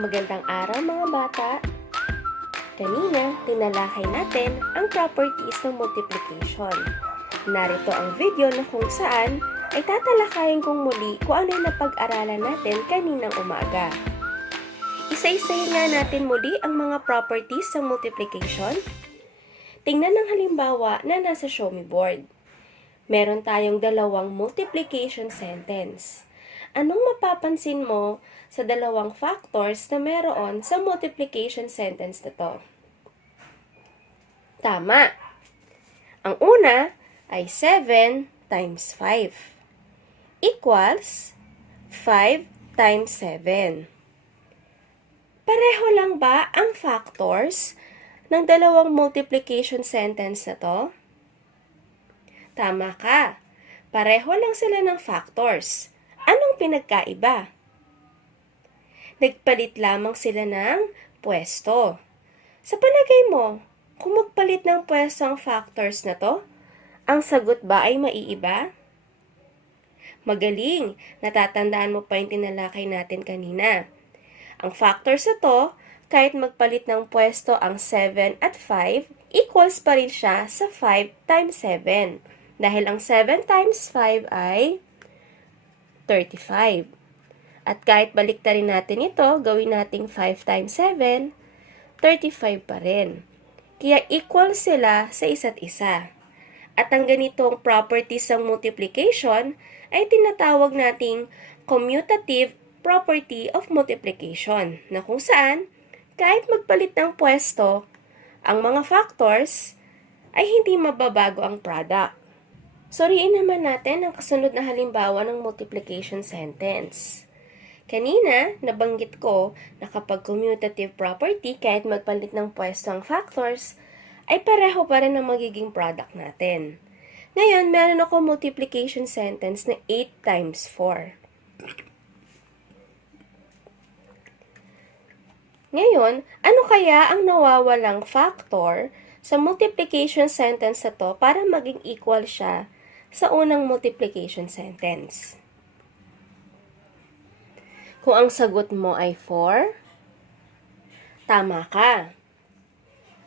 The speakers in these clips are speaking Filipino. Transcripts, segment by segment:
Magandang araw mga bata! Kanina, tinalakay natin ang properties ng multiplication. Narito ang video na kung saan ay tatalakayin kong muli kung ano yung napag-aralan natin kaninang umaga. Isa-isahin nga natin muli ang mga properties ng multiplication. Tingnan ang halimbawa na nasa show me board. Meron tayong dalawang multiplication sentence. Anong mapapansin mo sa dalawang factors na meron sa multiplication sentence na to? Tama! Ang una ay 7 times 5 equals 5 times 7. Pareho lang ba ang factors ng dalawang multiplication sentence na to? Tama ka! Pareho lang sila ng factors. Anong pinagkaiba? Nagpalit lamang sila ng pwesto. Sa palagay mo, kung magpalit ng pwesto ang factors na to, ang sagot ba ay maiiba? Magaling! Natatandaan mo pa yung tinalakay natin kanina. Ang factors na to, kahit magpalit ng pwesto ang 7 at 5, equals pa rin siya sa 5 times 7. Dahil ang 7 times 5 ay 35. At kahit baliktarin natin ito, gawin nating 5 times 7, 35 pa rin. Kaya equal sila sa isa't isa. At ang ganitong properties ng multiplication ay tinatawag nating commutative property of multiplication, na kung saan, kahit magpalit ng pwesto, ang mga factors ay hindi mababago ang product. Suriin naman natin ang kasunod na halimbawa ng multiplication sentence. Kanina, nabanggit ko na kapag commutative property, kahit magpalit ng pwesto ang factors, ay pareho pa rin ang magiging product natin. Ngayon, meron ako multiplication sentence na 8 times 4. Ngayon, ano kaya ang nawawalang factor sa multiplication sentence na to para maging equal siya sa unang multiplication sentence? Kung ang sagot mo ay 4, tama ka.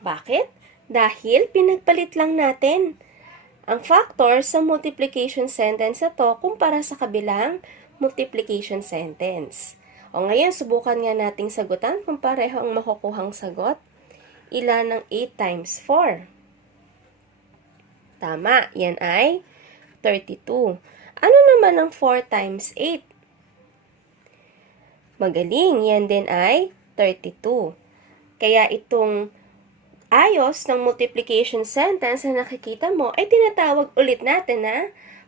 Bakit? Dahil pinagpalit lang natin ang factor sa multiplication sentence na to kumpara sa kabilang multiplication sentence. O ngayon, subukan nga nating sagutan kung pareho ang makukuhang sagot. Ilan ng 8 times 4? Tama, yan ay 32. Ano naman ang 4 times 8? Magaling, yan din ay 32. Kaya itong ayos ng multiplication sentence na nakikita mo ay tinatawag ulit natin na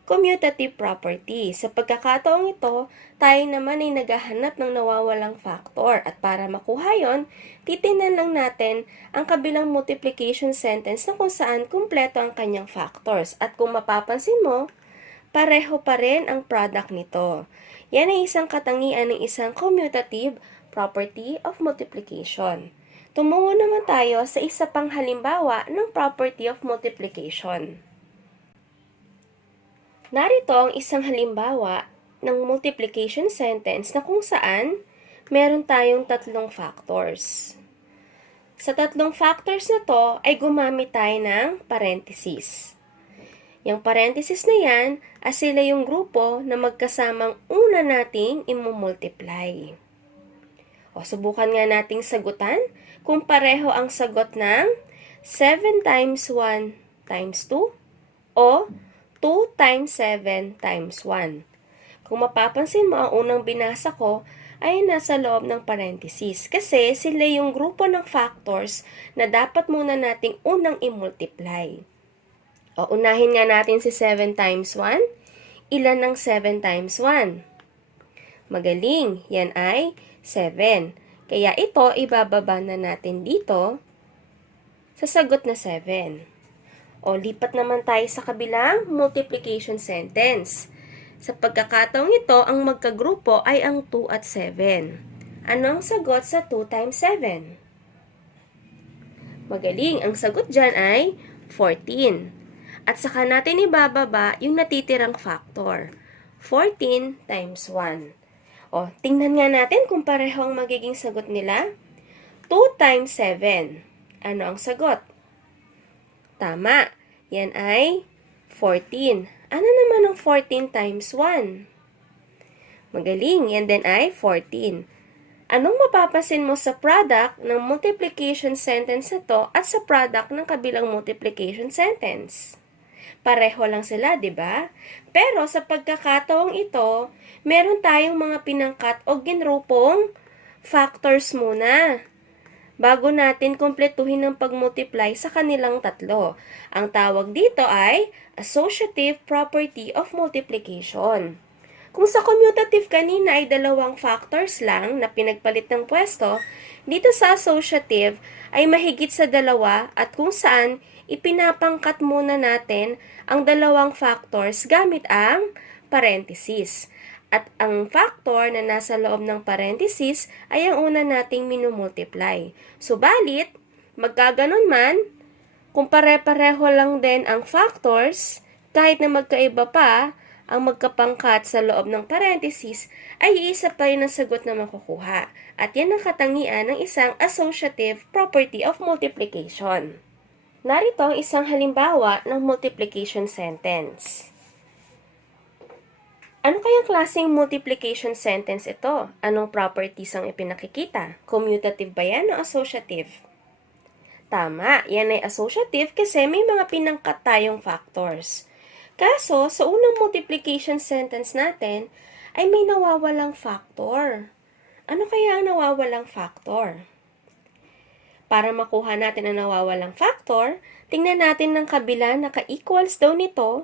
commutative property. Sa pagkakataong ito, tayo naman ay naghahanap ng nawawalang factor. At para makuha yon, titingnan lang natin ang kabilang multiplication sentence na kung saan kumpleto ang kanyang factors. At kung mapapansin mo, pareho pa rin ang product nito. Yan ay isang katangian ng isang commutative property of multiplication. Tumungo naman tayo sa isa pang halimbawa ng property of multiplication. Narito ang isang halimbawa ng multiplication sentence na kung saan meron tayong tatlong factors. Sa tatlong factors na to ay gumamit tayo ng parenthesis. Yung parenthesis na yan ay sila yung grupo na magkasamang una nating imumultiply. O subukan nga nating sagutan kung pareho ang sagot ng 7 times 1 times 2 o 2 times 7 times 1. Kung mapapansin mo, ang unang binasa ko ay nasa loob ng parenthesis kasi sila yung grupo ng factors na dapat muna nating unang i-multiply. O unahin nga natin si 7 times 1. Ilan ng 7 times 1? Magaling, yan ay 7. Kaya ito ibababa na natin dito sa sagot na 7. O, lipat naman tayo sa kabilang multiplication sentence. Sa pagkakataong ito, ang magkagrupo ay ang 2 at 7. Anong sagot sa 2 times 7? Magaling, ang sagot dyan ay 14. At saka natin ibababa yung natitirang factor. 14 times 1. O, tingnan nga natin kung pareho ang magiging sagot nila. 2 times 7. Ano ang sagot? Tama. Yan ay 14. Ano naman ang 14 times 1? Magaling. Yan din ay 14. Anong mapapasin mo sa product ng multiplication sentence na to at sa product ng kabilang multiplication sentence? Pareho lang sila, di ba? Pero sa pagkakataong ito, meron tayong mga pinangkat o ginrupong factors muna bago natin kumpletuhin ang pagmultiply sa kanilang tatlo. Ang tawag dito ay associative property of multiplication. Kung sa commutative kanina ay dalawang factors lang na pinagpalit ng pwesto, dito sa associative ay mahigit sa dalawa at kung saan ipinapangkat muna natin ang dalawang factors gamit ang parenthesis. At ang factor na nasa loob ng parenthesis ay ang una nating minumultiply. Subalit, magkaganon man, kung pare-pareho lang din ang factors, kahit na magkaiba pa ang magkapangkat sa loob ng parenthesis, ay iisa pa rin ang sagot na makukuha. At yan ang katangian ng isang associative property of multiplication. Narito ang isang halimbawa ng multiplication sentence. Ano kayang klaseng multiplication sentence ito? Anong properties ang ipinakikita? Commutative ba yan o associative? Tama, yan ay associative kasi may mga pinangkat tayong factors. Kaso, sa unang multiplication sentence natin, ay may nawawalang factor. Ano kaya ang nawawalang factor? Para makuha natin ang nawawalang factor, tingnan natin ng kabila na ka-equals daw nito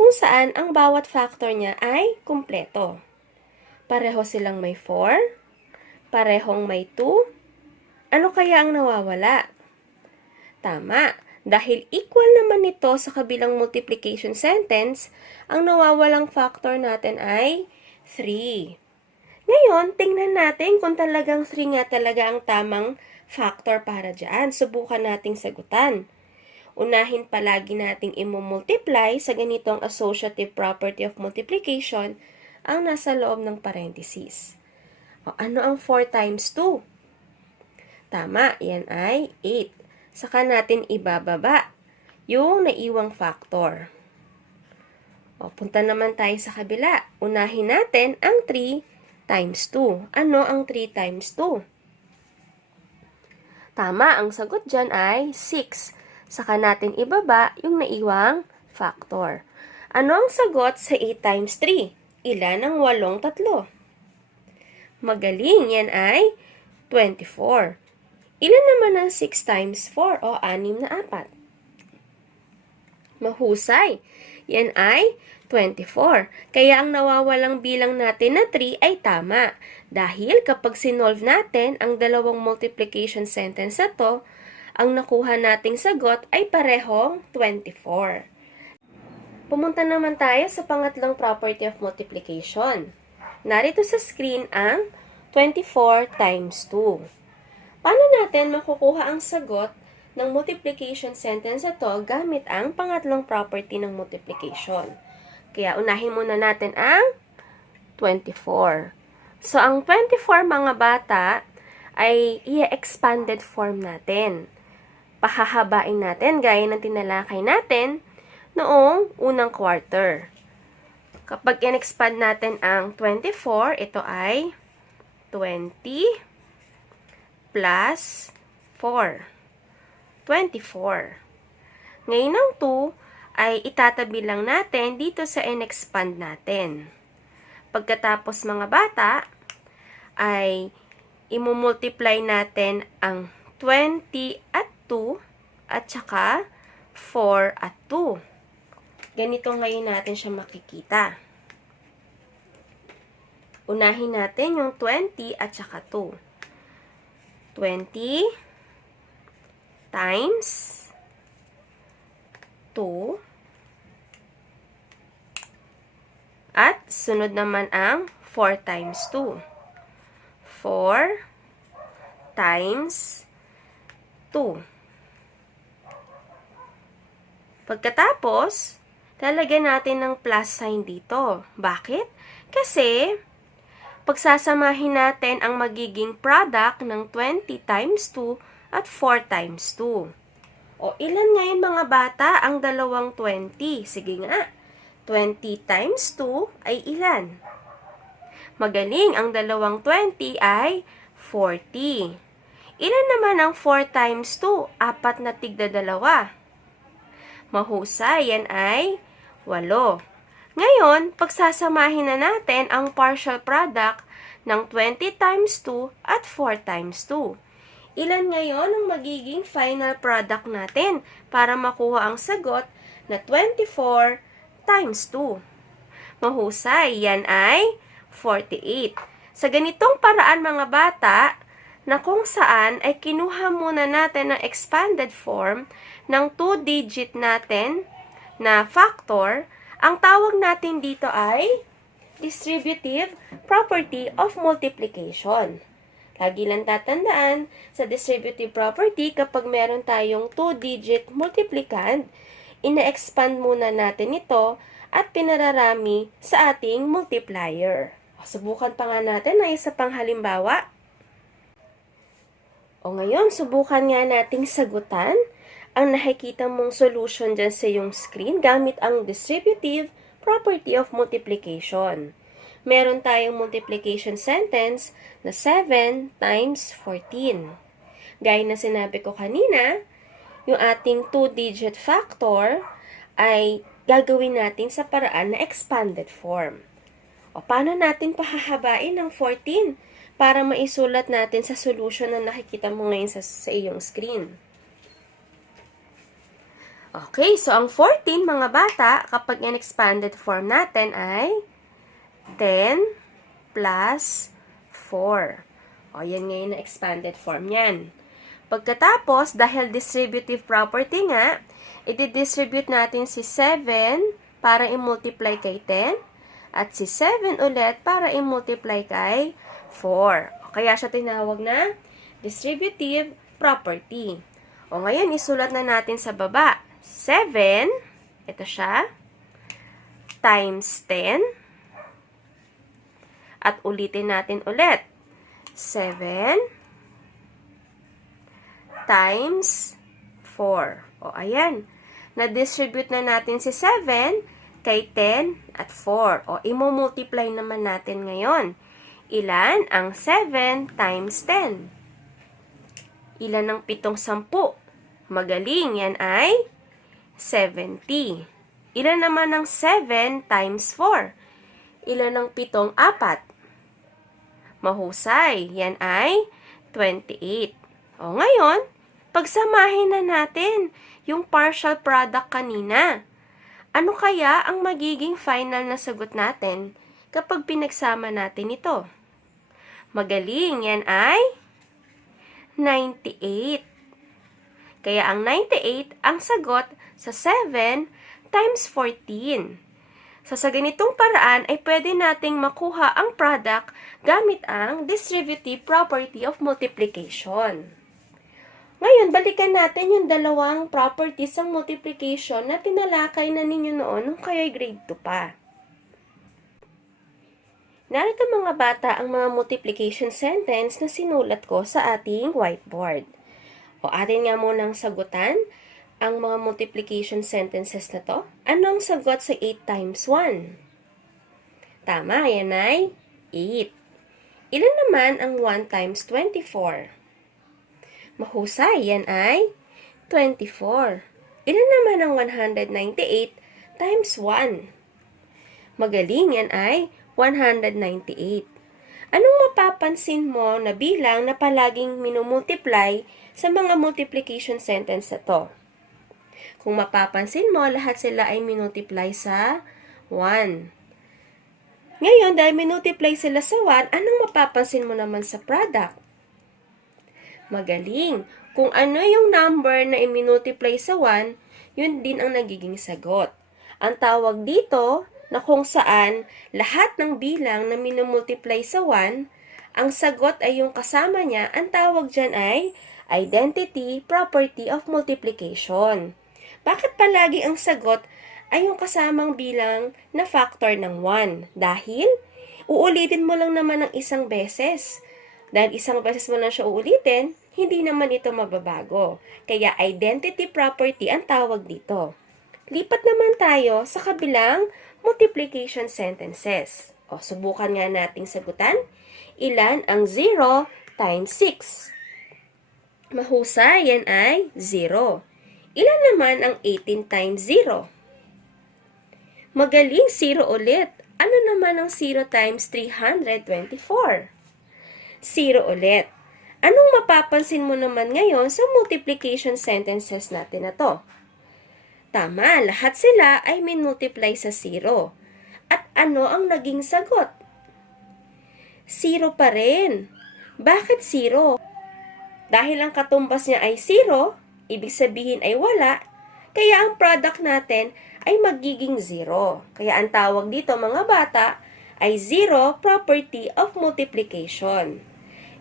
kung saan ang bawat factor niya ay kumpleto. Pareho silang may 4, parehong may 2. Ano kaya ang nawawala? Tama, dahil equal naman ito sa kabilang multiplication sentence, ang nawawalang factor natin ay 3. Ngayon, tingnan natin kung talagang 3 nga talaga ang tamang factor para dyan. Subukan nating sagutan. Unahin palagi nating imumultiply sa ganitong associative property of multiplication ang nasa loob ng parenthesis. O, ano ang 4 times 2? Tama, yan ay 8. Saka natin ibababa yung naiwang factor. O, punta naman tayo sa kabila. Unahin natin ang 3 times 2. Ano ang 3 times 2? Tama, ang sagot dyan ay 6. Saka natin ibaba yung naiwang factor. Ano ang sagot sa 8 times 3? Ilan ang 8 tatlo? Magaling, yan ay 24. Ilan naman ang 6 times 4 o 6 na 4? Mahusay, yan ay 24. Kaya ang nawawalang bilang natin na 3 ay tama. Dahil kapag sinolve natin ang dalawang multiplication sentence na to, ang nakuha nating sagot ay parehong 24. Pumunta naman tayo sa pangatlong property of multiplication. Narito sa screen ang 24 times 2. Paano natin makukuha ang sagot ng multiplication sentence na to gamit ang pangatlong property ng multiplication? Kaya unahin muna natin ang 24. So, ang 24 mga bata ay i-expanded form natin. Pahahabain natin gaya ng tinalakay natin noong unang quarter. Kapag in-expand natin ang 24, ito ay 20 plus 4. 24. Ngayon ang 2 ay itatabi lang natin dito sa in-expand natin. Pagkatapos mga bata, ay imumultiply natin ang 20 at 2 at saka 4 at 2. Ganito ngayon natin siya makikita. Unahin natin yung 20 at saka 2. 20 times 2 at sunod naman ang 4 times 2. 4 times 2. Pagkatapos, lalagyan natin ng plus sign dito. Bakit? Kasi pagsasamahin natin ang magiging product ng 20 times 2 at 4 times 2. O, ilan ngayon mga bata ang dalawang 20? Sige nga, 20 times 2 ay ilan? Magaling, ang dalawang 20 ay 40. Ilan naman ang 4 times 2? Apat na tigda dalawa. Mahusay, yan ay 8. Ngayon, pagsasamahin na natin ang partial product ng 20 times 2 at 4 times 2. Ilan ngayon ang magiging final product natin para makuha ang sagot na 24 times 2? Mahusay, yan ay 48. Sa ganitong paraan mga bata, na kung saan ay kinuha muna natin ng expanded form ng 2-digit natin na factor. Ang tawag natin dito ay distributive property of multiplication. Lagi lang tatandaan, sa distributive property, kapag meron tayong 2-digit multiplicand, ina-expand muna natin ito at pinararami sa ating multiplier. Subukan pa nga natin ng isa pang halimbawa. Ngayon, subukan nga nating sagutan ang nakikita mong solution dyan sa iyong screen gamit ang distributive property of multiplication. Meron tayong multiplication sentence na 7 times 14. Gaya na sinabi ko kanina, yung ating 2-digit factor ay gagawin natin sa paraan na expanded form. Paano natin pahahabain ng 14 para maisulat natin sa solution na nakikita mo ngayon sa iyong screen? Okay, so ang 14 mga bata, kapag in expanded form natin ay 10 plus 4. Yan ngayon na expanded form yan. Pagkatapos, dahil distributive property nga, i-distribute natin si 7 para i-multiply kay 10 at si 7 ulit para i-multiply kay 4. Kaya siya tinawag na distributive property. Ngayon, isulat na natin sa baba. 7, ito siya, times 10, at ulitin natin ulit. 7 times 4. Ayan. Na-distribute na natin si 7 kay 10 at 4. Imo-multiply naman natin ngayon. Ilan ang 7 times 10? Ilan ang 7 10? Magaling, yan ay 70. Ilan naman ang 7 times 4? Ilan ang 7 4? Mahusay, yan ay 28. Ngayon, pagsamahin na natin yung partial product kanina. Ano kaya ang magiging final na sagot natin kapag pinagsama natin ito? Magaling, yan ay 98. Kaya ang 98 ang sagot sa 7 times 14. Sa ganitong paraan ay pwede nating makuha ang product gamit ang distributive property of multiplication. Ngayon, balikan natin yung dalawang properties ng multiplication na tinalakay na ninyo noon nung kayo'y grade 2 pa. Narito mga bata ang mga multiplication sentence na sinulat ko sa ating whiteboard. Atin nga munang sagutan ang mga multiplication sentences na to. Anong sagot sa 8 times 1? Tama, yan ay 8. Ilan naman ang 1 times 24? Mahusay, yan ay 24. Ilan naman ang 198 times 1? Magaling, yan ay 198. Anong mapapansin mo na bilang na palaging minumultiply sa mga multiplication sentence na to? Kung mapapansin mo, lahat sila ay minultiply sa 1. Ngayon, dahil minultiply sila sa 1, anong mapapansin mo naman sa product? Magaling. Kung ano yung number na i-multiply sa 1, yun din ang nagiging sagot. Ang tawag dito na kung saan lahat ng bilang na minumultiply sa 1, ang sagot ay yung kasama niya, ang tawag dyan ay identity property of multiplication. Bakit palagi ang sagot ay yung kasamang bilang na factor ng 1? Dahil uulitin mo lang naman ng isang beses. Dahil isang beses mo lang siya uulitin, hindi naman ito mababago. Kaya identity property ang tawag dito. Lipat naman tayo sa kabilang multiplication sentences. O, subukan nga nating sagutan. Ilan ang 0 times 6? Mahusay, yan ay 0. Ilan naman ang 18 times 0? Magaling, 0 ulit. Ano naman ang 0 times 324? 0 ulit. Anong mapapansin mo naman ngayon sa multiplication sentences natin na to? Tama, lahat sila ay minultiply sa 0. At ano ang naging sagot? 0 pa rin. Bakit 0? Dahil ang katumbas niya ay 0, ibig sabihin ay wala, kaya ang product natin ay magiging 0. Kaya ang tawag dito mga bata ay zero property of multiplication.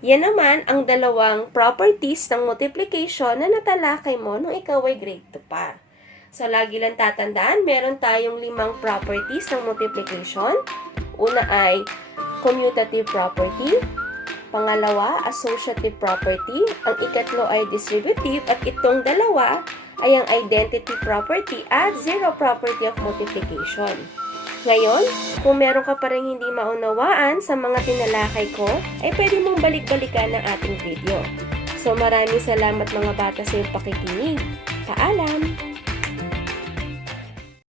Yan naman ang dalawang properties ng multiplication na natalakay mo nung ikaw ay grade 2 pa. So, lagi lang tatandaan, meron tayong 5 properties ng multiplication. Una ay commutative property. Pangalawa, associative property. Ang ikatlo ay distributive. At itong dalawa ay ang identity property at zero property of multiplication. Ngayon, kung meron ka pa rin hindi maunawaan sa mga tinalakay ko, ay pwede mong balik-balikan ng ating video. So, maraming salamat mga bata sa iyong pakikinig. Paalam!